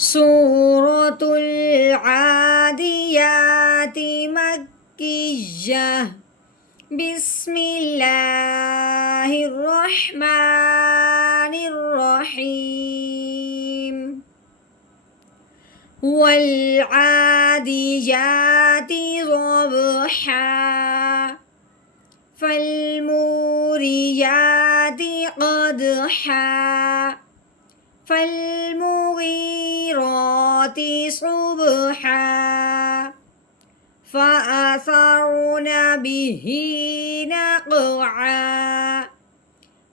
سورة العاديات مكية. بسم الله الرحمن الرحيم. والعاديات ضبحا فالموريات قدحا فالمغيرات صبحا فأثرن به نقعا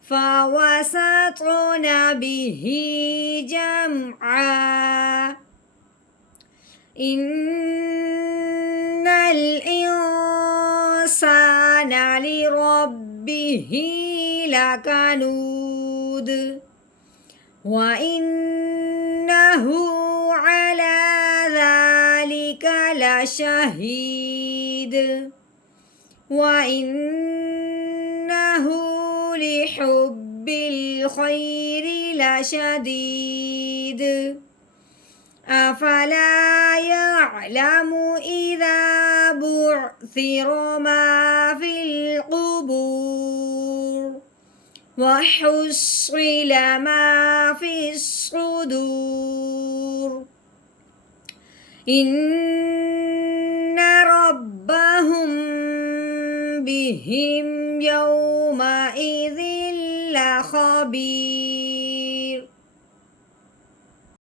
فوسطن به جمعا إن الإنسان لربه لكنود وإنه على ذلك لشهيد وإنه لحب الخير لشديد أفلا يعلم إذا بعثر ما في القبور وحصل ما في الصدور إن ربهم بهم يومئذ لخبير.